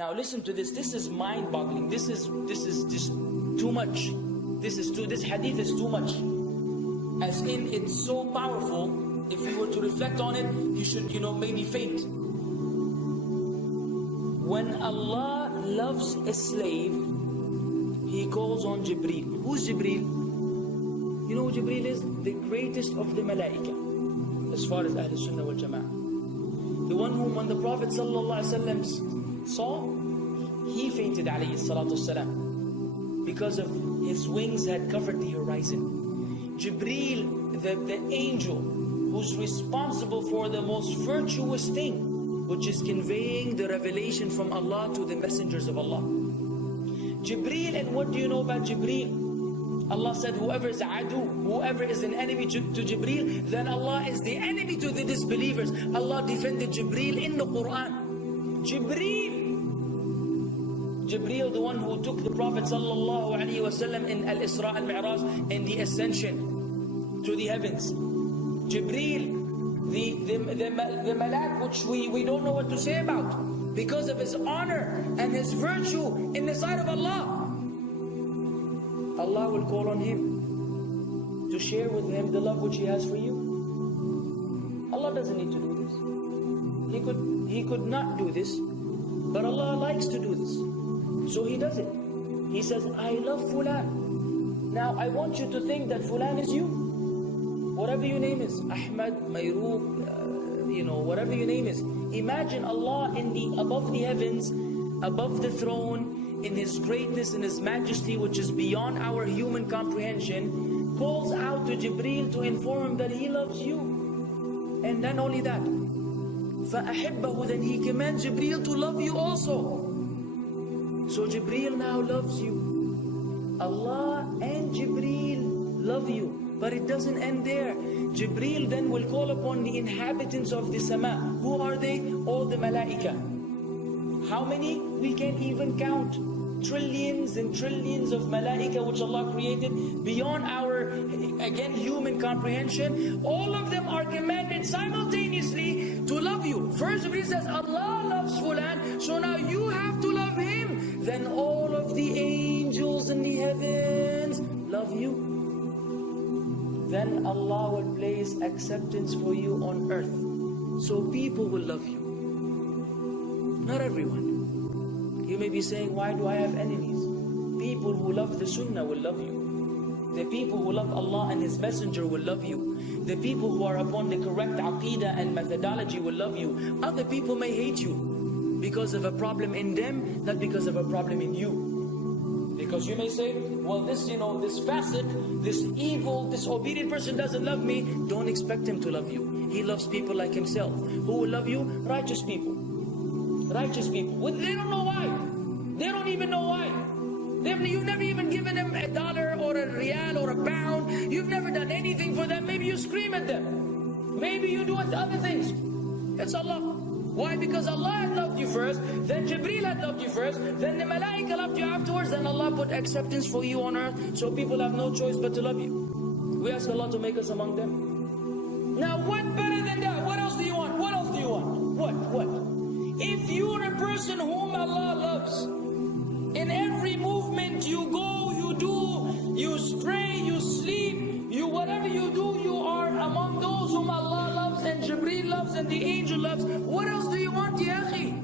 Now listen to this. This is mind-boggling. This is just too much. This hadith is too much. As in, it's so powerful. If you were to reflect on it, you should, maybe faint. When Allah loves a slave, He calls on Jibril. Who's Jibril? You know who Jibril is? The greatest of the malaika, as far as Ahl Sunnah wal Jama'ah. The one whom when the Prophet ﷺ saw, he fainted alayhi salatu wasalam, because of his wings had covered the horizon. Jibril, the angel who's responsible for the most virtuous thing, which is conveying the revelation from Allah to the messengers of Allah. Jibril, and what do you know about Jibril? Allah said, whoever is adu, whoever is an enemy to Jibril, then Allah is the enemy to the disbelievers. Allah defended Jibril in the Quran. Jibril, the one who took the Prophet sallallahu alaihi wasallam in Al-Isra al-Mi'raj, in the ascension to the heavens. Jibril, the malak which we don't know what to say about, because of his honor and his virtue in the sight of Allah. Allah will call on him to share with him the love which He has for you. Allah doesn't need to do this. He could not do this, but Allah likes to do this, so He does it. He says, I love Fulan. Now I want you to think that Fulan is you. Whatever your name is, Ahmad, Mayroob, whatever your name is. Imagine Allah above the heavens, above the throne, in His greatness and His majesty, which is beyond our human comprehension, calls out to Jibril to inform him that He loves you. And not only that, فَأَحِبَّهُ, then He commands Jibril to love you also. So Jibril now loves you. Allah and Jibril love you. But it doesn't end there. Jibril then will call upon the inhabitants of the sama. Who are they? All the malaika. How many? We can't even count. Trillions and trillions of malaika which Allah created beyond our, again, human comprehension. All of them are commanded simultaneously to love you. First Jibril says, Allah loves Fulan, so now you have to love him. Then all of the angels in the heavens love you. Then Allah will place acceptance for you on earth. So people will love you. Not everyone. You may be saying, why do I have enemies? People who love the Sunnah will love you. The people who love Allah and His Messenger will love you. The people who are upon the correct aqidah and methodology will love you. Other people may hate you because of a problem in them, not because of a problem in you. Because you may say, well, this facet, this evil, disobedient person doesn't love me. Don't expect him to love you. He loves people like himself. Who will love you? Righteous people. Righteous people. Well, they don't know why. They don't even know why. You've never even given them $1 or a rial or a pound. You've never done anything for them. Maybe you scream at them. Maybe you do other things. It's Allah. Why? Because Allah had loved you first, then Jibril had loved you first, then the malaika loved you afterwards, then Allah put acceptance for you on earth, so people have no choice but to love you. We ask Allah to make us among them. Now what better than that? What else do you want? What else do you want? What? If you're a person whom Allah loves, in every movement you go, you do, you stray, you sleep, whatever you do, you are among those whom Allah loves and Jibreel loves and the angel loves. What else do you want, ya akhi?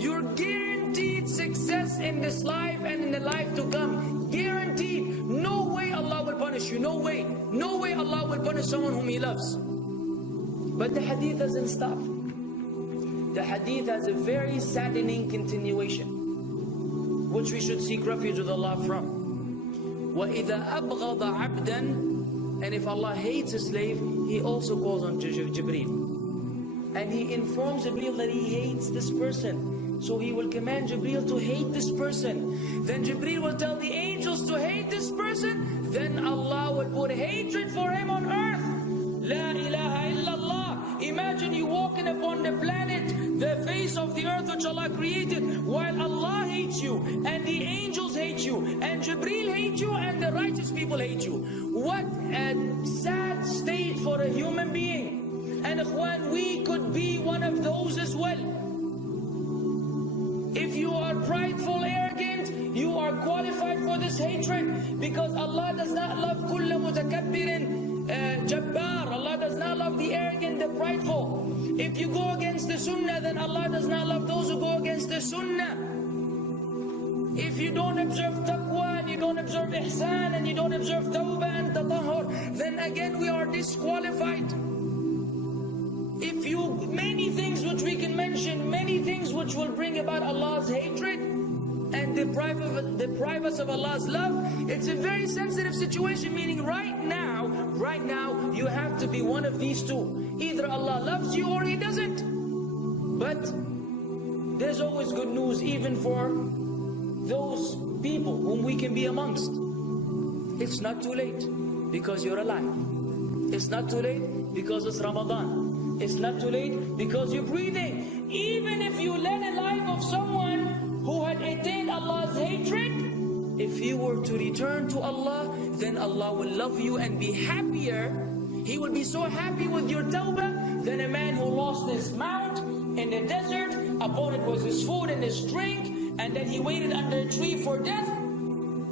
You're guaranteed success in this life and in the life to come. Guaranteed. No way Allah will punish you. No way. No way Allah will punish someone whom He loves. But the hadith doesn't stop. The hadith has a very saddening continuation, which we should seek refuge with Allah from. وَإِذَا أَبْغَضَ عَبْدًا, and if Allah hates a slave, He also calls on Jibril. And He informs Jibril that He hates this person. So He will command Jibril to hate this person. Then Jibril will tell the angels to hate this person. Then Allah will put hatred for him on earth. La ilaha illallah. Imagine you walking upon the planet, the face of the earth which Allah created, while Allah hates you, and the angels hate you, and Jibreel hate you, and the righteous people hate you. What a sad state for a human being. And ikhwan, we could be one of those as well. If you are prideful, arrogant, you are qualified for this hatred, because Allah does not love kulla mutakabbirin jabbar. Allah does not love the arrogant, the prideful. If you go against the sunnah, then Allah does not love those who go against the sunnah. If you don't observe taqwa, and you don't observe ihsan, and you don't observe tawbah and tatahur, then again we are disqualified. If you, many things which we can mention, many things which will bring about Allah's hatred and deprive us of Allah's love. It's a very sensitive situation, meaning right now, you have to be one of these two. Either Allah loves you or He doesn't. But there's always good news, even for those people whom we can be amongst. It's not too late because you're alive. It's not too late because it's Ramadan. It's not too late because you're breathing. Even if you led a life of someone who had attained Allah's hatred, if you were to return to Allah, then Allah will love you and be happier. He will be so happy with your tawbah than a man who lost his mount in the desert. Upon it was his food and his drink, and then he waited under a tree for death.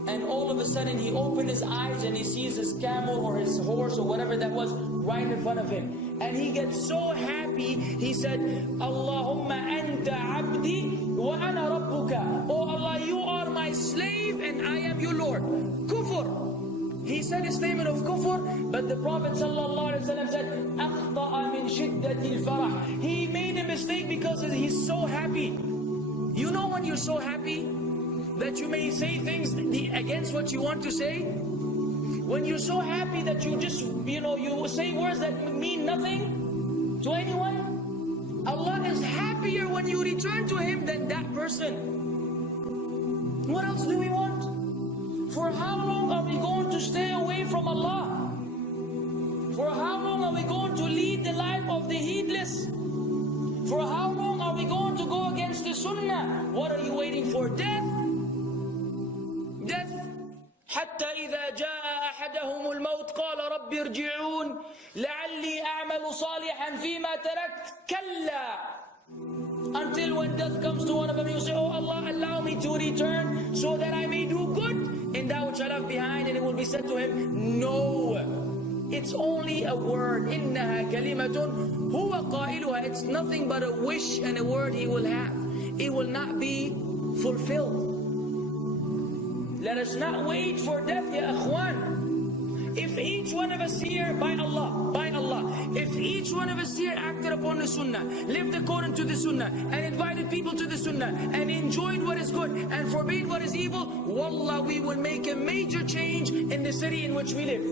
And all of a sudden he opened his eyes and he sees his camel or his horse or whatever that was right in front of him. And he gets so happy, he said, Allahumma anta abdi wa ana rabbuka. Oh Allah, you are my slave and I am your Lord. Kufr. He said a statement of kufr, but the Prophet ﷺ said, أَخْطَأَ مِنْ شِدَّةِ الْفَرَحِ. He made a mistake because he's so happy. You know when you're so happy that you may say things against what you want to say? When you're so happy that you just, you say words that mean nothing to anyone? Allah is happier when you return to Him than that person. What else do we want? For how long are we going to stay away from Allah? For how long are we going to lead the life of the heedless? For how long are we going to go against the sunnah? What are you waiting for? Death? Death. حتى إذا جاء أحدهم الموت قال رب ارجعون لعلي أعمل صالحا فيما تركت كلا. Until when death comes to one of them, you say, oh Allah, allow me to return so that I may do good in that which I left behind. And it will be said to him, no. It's only a word. إِنَّهَا كَلِمَةٌ هُوَ قَائِلُهَا. It's nothing but a wish and a word he will have. It will not be fulfilled. Let us not wait for death, ya akhwan. If each one of us here, by Allah, if each one of us here acted upon the sunnah, lived according to the sunnah, and invited people to the sunnah, and enjoyed what is good, and forbade what is evil, wallah, we will make a major change in the city in which we live.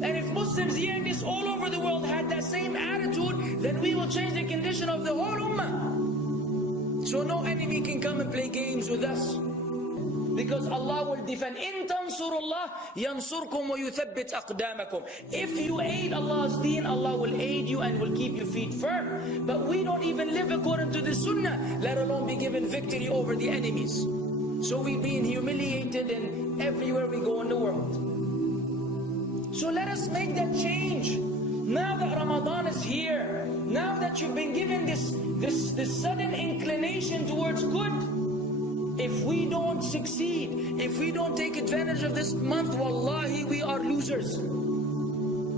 And if Muslims here and this all over the world had that same attitude, then we will change the condition of the whole ummah. So no enemy can come and play games with us. Because Allah will defend. إِن تَنْصُرُ اللَّهِ يَنْصُرْكُمْ وَيُثَبِّتْ أَقْدَامَكُمْ. If you aid Allah's deen, Allah will aid you and will keep your feet firm. But we don't even live according to the sunnah, let alone be given victory over the enemies. So we're being humiliated in everywhere we go in the world. So let us make that change. Now that Ramadan is here, now that you've been given this sudden inclination towards good, if we don't succeed, if we don't take advantage of this month, wallahi, we are losers.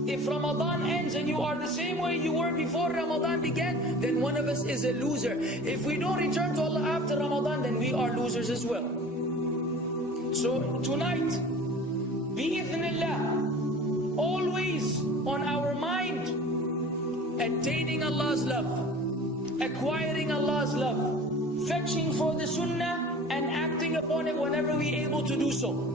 If Ramadan ends and you are the same way you were before Ramadan began, then one of us is a loser. If we don't return to Allah after Ramadan, then we are losers as well. So tonight, bi-idhnillah, always on our mind, attaining Allah's love, acquiring Allah's love, fetching for the sunnah, and acting upon it whenever we're able to do so.